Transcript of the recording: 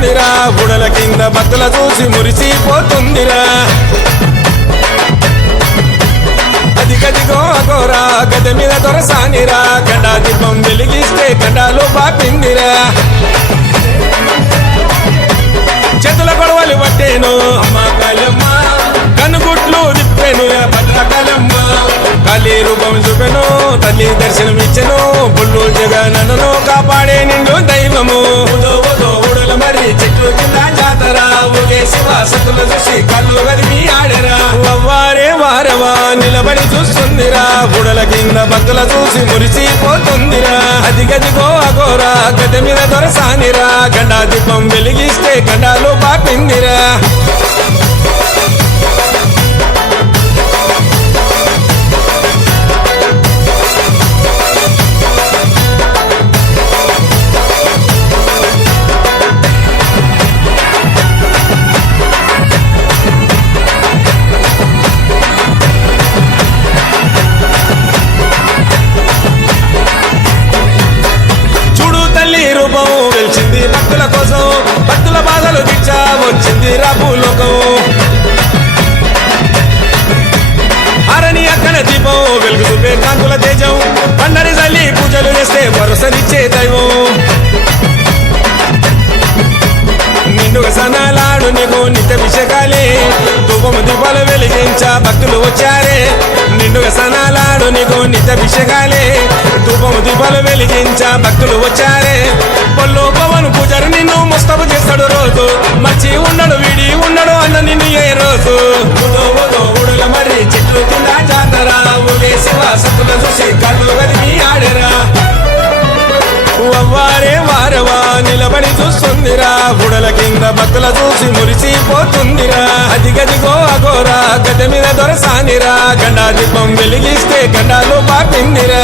పోతుందిరా బుడల కింద భక్తుల చూసి మురిసిపోతుందిరా అదిగదిగో అగోరా గద మీద దొరసానిరా గండా దీపం వెలిగిస్తే గండాలు పాపిందిరా చేతుల గొడవలు పట్టేను అమ్మ కాళమ్మ కనుగుట్లు తిప్పెను భద్రకాళమ్మ కాళీ రూపం చూపెను తల్లి దర్శనం ఇచ్చెను బుల్లు జగనను కాపాడే నిండు దైవము ఊడల మరి చెట్లు కింద జాతర ఊగే శివ సతుల చూసి కళ్ళు గదిమి ఆడరా వారే వారవా నిలబడి చూస్తుందిరా బుడల కింద భక్తుల చూసి మురిసిపోతుందిరా అదిగదిగో అగోరా గద మీద దొరసానిరా గండా దీపం వెలిగిస్తే గండాలు పాపిందిరా రూపం వెలిచింది భక్తుల కోసం భక్తుల బాధలు తీర్చా వచ్చింది రాపులోకం ఆరని అక్కన దీపం వెలుగు చూపే కాంతుల తేజం పండరి తల్లి పూజలు చేస్తే వరుసనిచ్చే దైవం నిండుగా సనాలాడు నీకు నిత్య విషకాలే ధూపము దీపాలు వెలిగించా భక్తులు వచ్చారే నిండుగా సనాలాడు నీకు నిత్య విషకాలే ధూపము దీపాలు వెలిగించా భక్తులు వచ్చారే పళ్ళు పవన్ పూజారు నిన్ను ముస్తబు చేస్తాడు రోజు మర్చి ఉండడు వీడి ఉండడు అన్న నిన్ను ఏ రోజు ఊడల మరి చెట్లు కింద జాతర ఊగే శివ సత్తుల చూసి కళ్ళు గదిమి ఆడరా వారే వారవా నిలబడి చూస్తుందిరా బుడల కింద భక్తుల చూసి మురిసిపోతుందిరా అదిగదిగో అగోరా గద మీద దొరసానిరా గండా దీపం వెలిగిస్తే గండాలు పాపిందిరా